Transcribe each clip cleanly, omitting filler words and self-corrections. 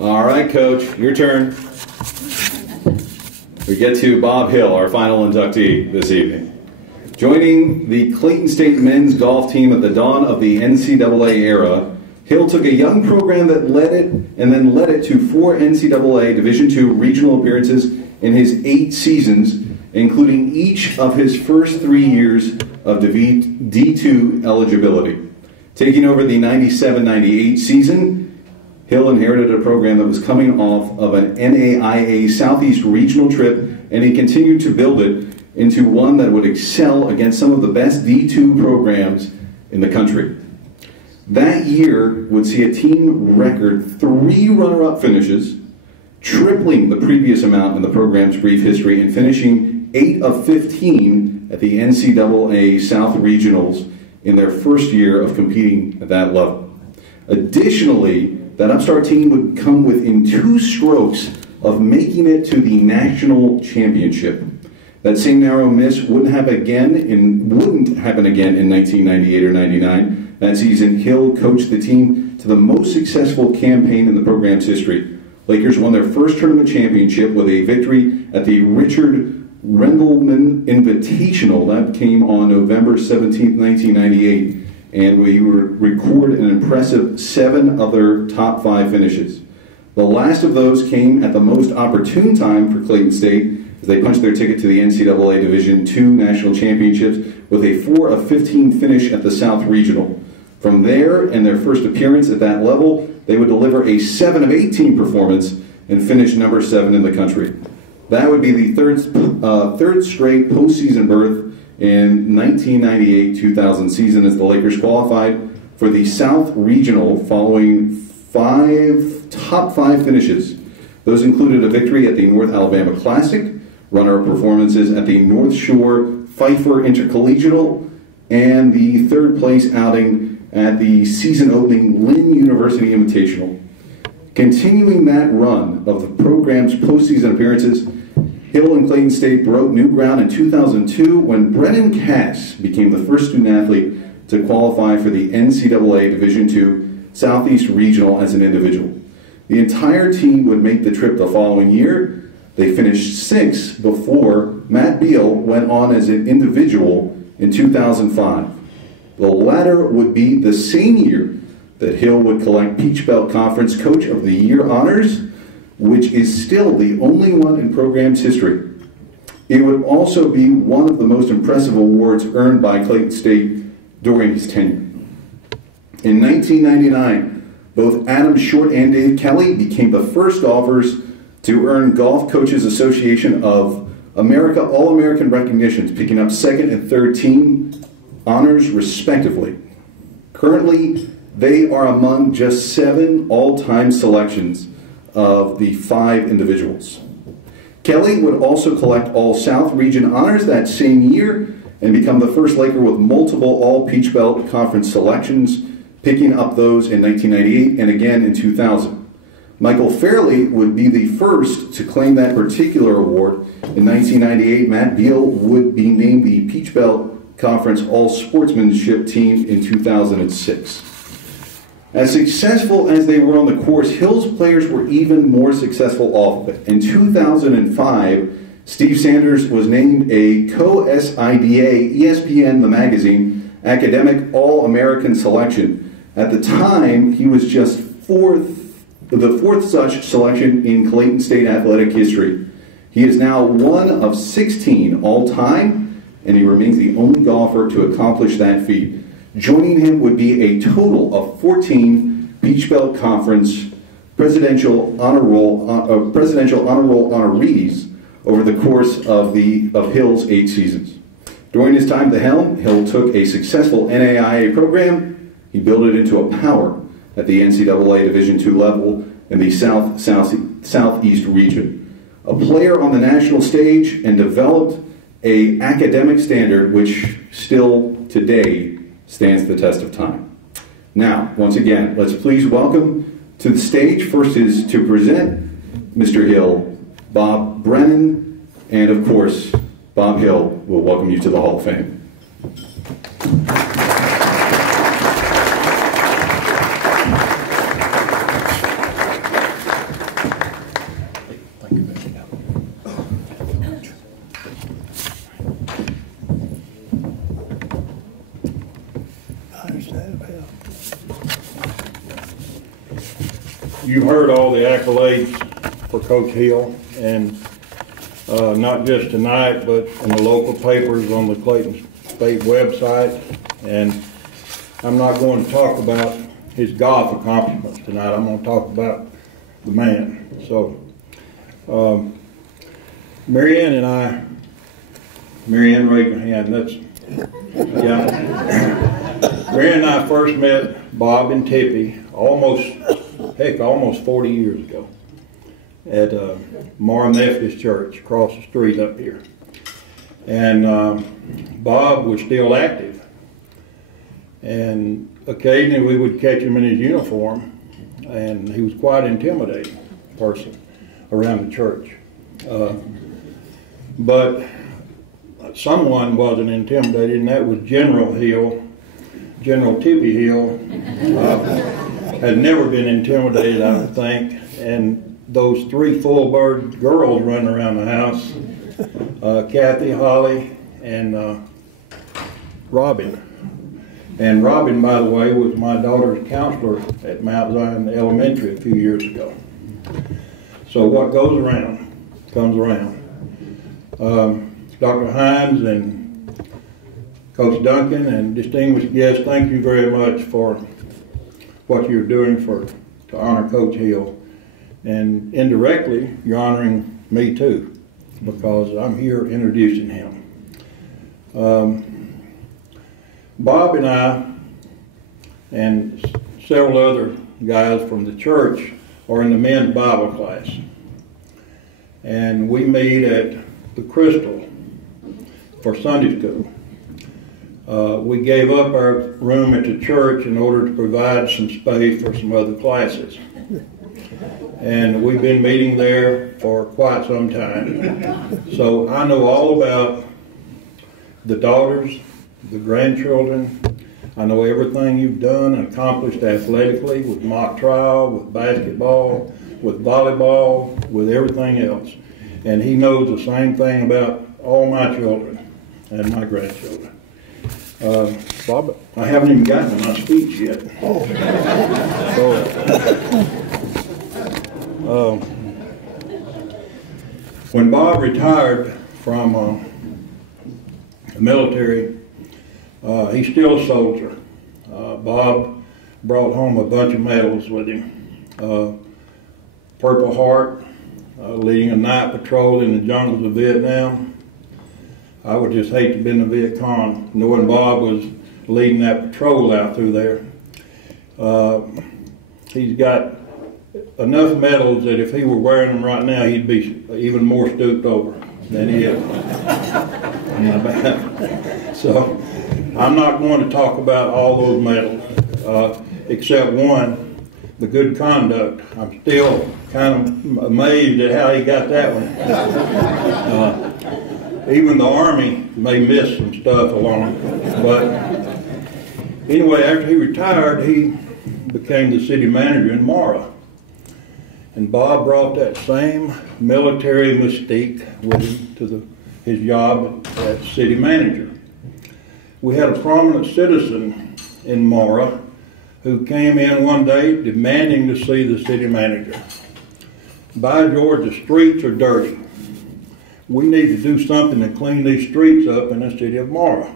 All right, Coach, your turn. We get to Bob Hill, our final inductee this evening. Joining the Clayton State men's golf team at the dawn of the NCAA era, Hill took a young program that led it to 4 NCAA Division II regional appearances in his 8 seasons, including each of his first 3 years of D2 eligibility. Taking over the 97-98 season, Hill inherited a program that was coming off of an NAIA Southeast regional trip, and he continued to build it into one that would excel against some of the best D2 programs in the country. That year would see a team record 3 runner-up finishes, tripling the previous amount in the program's brief history and finishing 8 of 15 at the NCAA South Regionals in their first year of competing at that level. Additionally, that upstart team would come within 2 strokes of making it to the national championship. That same narrow miss wouldn't happen again in 1998 or 99. That season, Hill coached the team to the most successful campaign in the program's history. Lakers won their first tournament championship with a victory at the Richard Rendelman Invitational. That came on November 17, 1998, and we record an impressive 7 other top 5 finishes. The last of those came at the most opportune time for Clayton State, as they punched their ticket to the NCAA Division II National Championships with a 4 of 15 finish at the South Regional. From there, and their first appearance at that level, they would deliver a 7 of 18 performance and finish number 7 in the country. That would be the third straight postseason berth in 1998-2000 season, as the Lakers qualified for the South Regional following 5 top 5 finishes. Those included a victory at the North Alabama Classic, runner-up performances at the North Shore Pfeiffer Intercollegial, and the 3rd place outing at the season-opening Lynn University Invitational. Continuing that run of the program's postseason appearances, Hill and Clayton State broke new ground in 2002 when Brennan Cass became the first student-athlete to qualify for the NCAA Division II Southeast Regional as an individual. The entire team would make the trip the following year. They finished 6th before Matt Beal went on as an individual in 2005. The latter would be the same year that Hill would collect Peach Belt Conference Coach of the Year honors, which is still the only one in program's history. It would also be one of the most impressive awards earned by Clayton State during his tenure. In 1999, both Adam Short and Dave Kelly became the first golfers to earn Golf Coaches Association of America All-American recognitions, picking up 2nd and 3rd team honors respectively. Currently, they are among just 7 all-time selections of the 5 individuals. Kelly would also collect all South Region honors that same year and become the first Laker with multiple All-Peach Belt Conference selections, picking up those in 1998 and again in 2000. Michael Fairley would be the first to claim that particular award. In 1998, Matt Beal would be named the Peach Belt Conference All-Sportsmanship Team in 2006. As successful as they were on the course, Hill's players were even more successful off of it. In 2005, Steve Sanders was named a co-SIDA ESPN The Magazine Academic All-American Selection. At the time, he was just the fourth such selection in Clayton State athletic history. He is now one of 16 all-time, and he remains the only golfer to accomplish that feat. Joining him would be a total of 14 Peach Belt Conference Presidential Honor Roll honorees over the course of Hill's 8 seasons. During his time at the helm, Hill took a successful NAIA program. He built it into a power at the NCAA Division II level in the Southeast region. A player on the national stage, and developed an academic standard which still today stands the test of time. Now, once again, let's please welcome to the stage, first is to present Mr. Hill, Bob Brennan, and of course, Bob Hill will welcome you to the Hall of Fame. You've heard all the accolades for Coach Hill, and not just tonight, but in the local papers, on the Clayton State website. And I'm not going to talk about his golf accomplishments tonight. I'm going to talk about the man. So, Marianne and I, Marianne, raise your hand. That's, yeah. Marianne and I first met Bob and Tippy almost 40 years ago at Mara Methodist Church across the street up here. And Bob was still active. And occasionally we would catch him in his uniform, and he was quite an intimidating person around the church. But someone wasn't intimidated, and that was General Hill. General Tippy Hill had never been intimidated, I don't think. And those three full-bird girls running around the house, Kathy, Holly, and Robin. And Robin, by the way, was my daughter's counselor at Mount Zion Elementary a few years ago. So what goes around comes around. Dr. Hines and Coach Duncan and distinguished guests, thank you very much for what you're doing to honor Coach Hill. And indirectly, you're honoring me too, because I'm here introducing him. Bob and I and several other guys from the church are in the men's Bible class. And we meet at the Crystal for Sunday school. We gave up our room at the church in order to provide some space for some other classes. And we've been meeting there for quite some time. So I know all about the daughters, the grandchildren. I know everything you've done and accomplished athletically, with mock trial, with basketball, with volleyball, with everything else. And he knows the same thing about all my children and my grandchildren. Bob, I haven't even gotten to my speech yet. When Bob retired from the military, he's still a soldier. Bob brought home a bunch of medals with him. Purple Heart, leading a night patrol in the jungles of Vietnam. I would just hate to have been in the Viet Cong, knowing Bob was leading that patrol out through there. He's got enough medals that if he were wearing them right now, he'd be even more stooped over than he is. So I'm not going to talk about all those medals, except one, the good conduct. I'm still kind of amazed at how he got that one. Even the Army may miss some stuff along. But anyway, after he retired, he became the city manager in Mara. And Bob brought that same military mystique with him to his job as city manager. We had a prominent citizen in Mara who came in one day demanding to see the city manager. By George, the streets are dirty. We need to do something to clean these streets up in the city of Mara.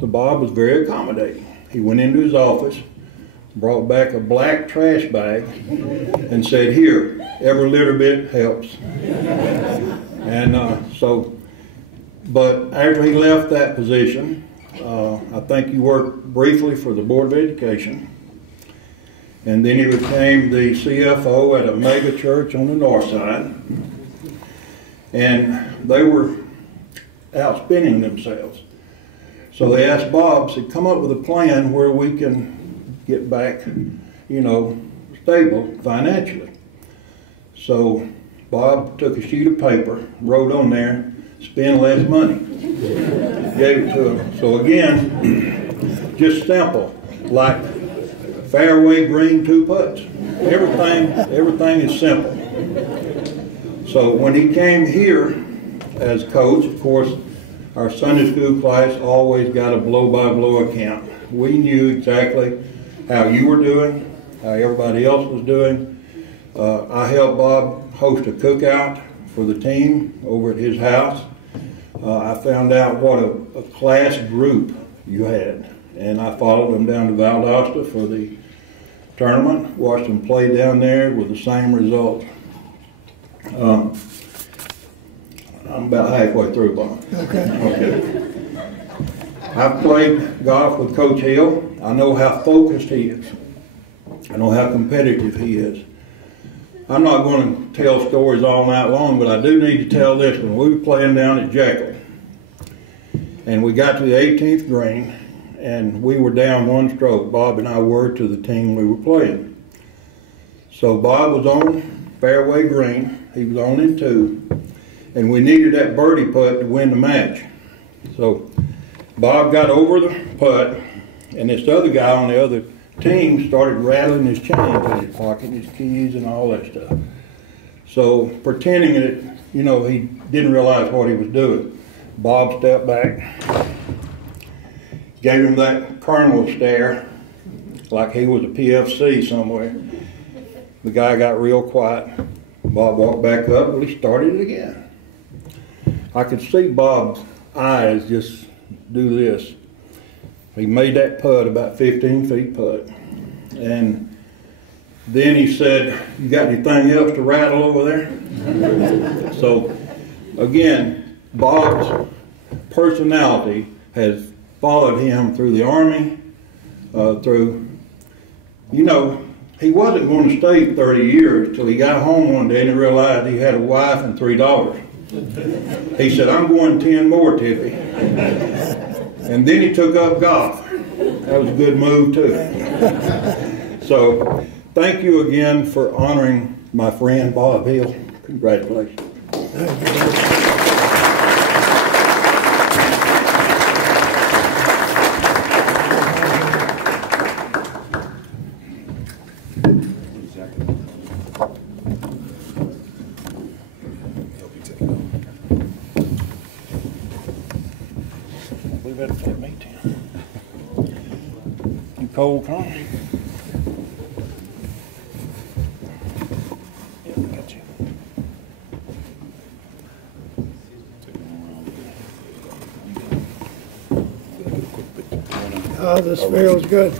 So Bob was very accommodating. He went into his office, brought back a black trash bag, and said, "Here, every little bit helps." And but after he left that position, I think he worked briefly for the Board of Education. And then he became the CFO at a mega church on the north side. And they were out spending themselves. So they asked Bob, said, "Come up with a plan where we can get back, stable financially." So Bob took a sheet of paper, wrote on there, "Spend less money." Gave it to him. So again, just simple, like fairway green 2 putts. Everything is simple. So when he came here as coach, of course, our Sunday school class always got a blow-by-blow account. We knew exactly how you were doing, how everybody else was doing, I helped Bob host a cookout for the team over at his house. I found out what a class group you had, and I followed them down to Valdosta for the tournament, watched them play down there with the same result. I'm about halfway through, Bob. Okay. I've played golf with Coach Hill. I know how focused he is. I know how competitive he is. I'm not going to tell stories all night long, but I do need to tell this one. We were playing down at Jekyll, and we got to the 18th green, and we were down one stroke. Bob and I were to the team we were playing. So Bob was on fairway green. He was on in 2, and we needed that birdie putt to win the match. So Bob got over the putt, and this other guy on the other team started rattling his chains in his pocket, his keys and all that stuff. So pretending that, he didn't realize what he was doing, Bob stepped back, gave him that colonel stare like he was a PFC somewhere. The guy got real quiet. Bob walked back up, and he started it again. I could see Bob's eyes just do this. He made that putt about 15 feet putt. And then he said, "You got anything else to rattle over there?" So again, Bob's personality has followed him through the Army, he wasn't going to stay 30 years till he got home one day and he realized he had a wife and $3. He said, "I'm going 10 more, Tippy." And then he took up golf. That was a good move, too. So, thank you again for honoring my friend Bob Hill. Congratulations. Cold, huh? Oh, this feels good.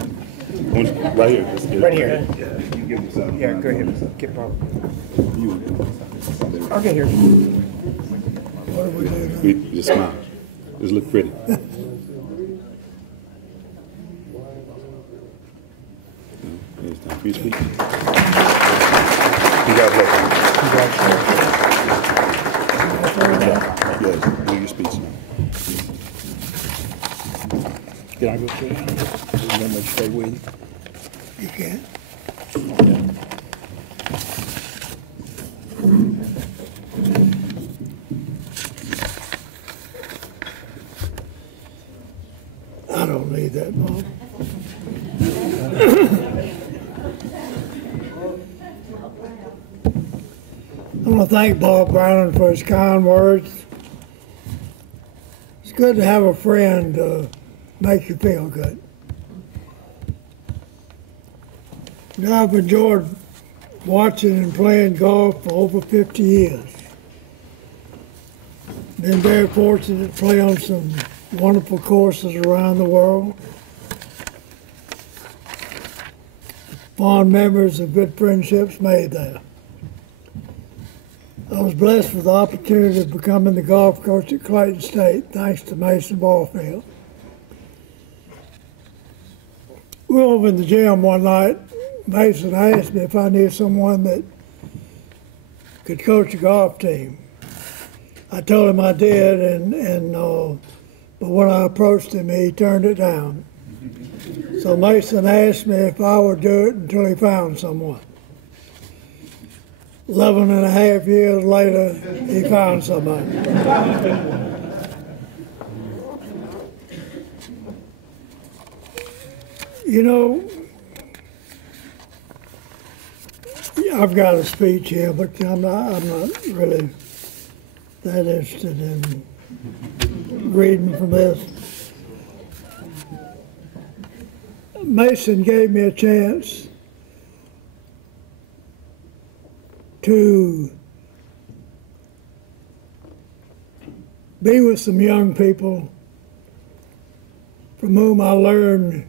Right here. Right here. Yeah, you give him some. Yeah, go ahead. Get Bob. Okay, here. What are we doing? Just smile. Just look pretty. It's time for you to speak. Congratulations. Yes, do your speech now. Can I go sit down? I'm going to stay with you. You can. I don't need that, Bob. I want to thank Bob Brown for his kind words. It's good to have a friend to make you feel good. I've enjoyed watching and playing golf for over 50 years. Been very fortunate to play on some wonderful courses around the world. Fond memories of good friendships made there. I was blessed with the opportunity of becoming the golf coach at Clayton State, thanks to Mason Barfield. We were over in the gym one night. Mason asked me if I knew someone that could coach a golf team. I told him I did, but when I approached him, he turned it down. So Mason asked me if I would do it until he found someone. 11 and a half years later, he found somebody. I've got a speech here, but I'm not really that interested in reading from this. Mason gave me a chance to be with some young people from whom I learned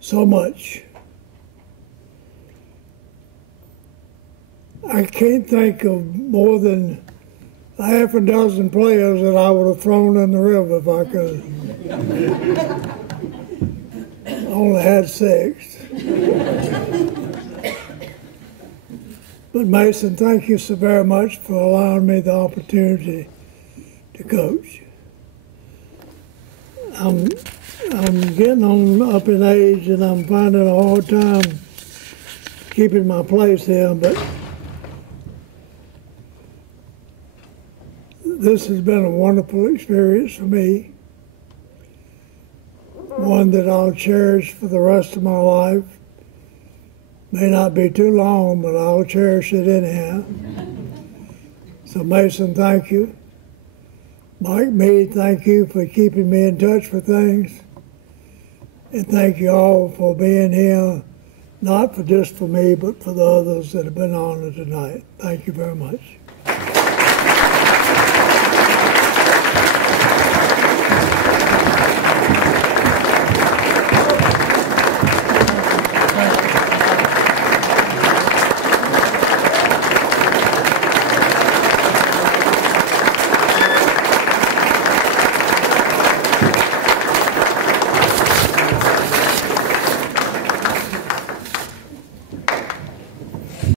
so much. I can't think of more than a half a dozen players that I would have thrown in the river if I could. I only had 6. But Mason, thank you so very much for allowing me the opportunity to coach. I'm getting on up in age and I'm finding a hard time keeping my place here, but this has been a wonderful experience for me, one that I'll cherish for the rest of my life. May not be too long, but I'll cherish it anyhow. So Mason, thank you. Mike Meade, thank you for keeping me in touch with things. And thank you all for being here, not for just for me, but for the others that have been honored tonight. Thank you very much.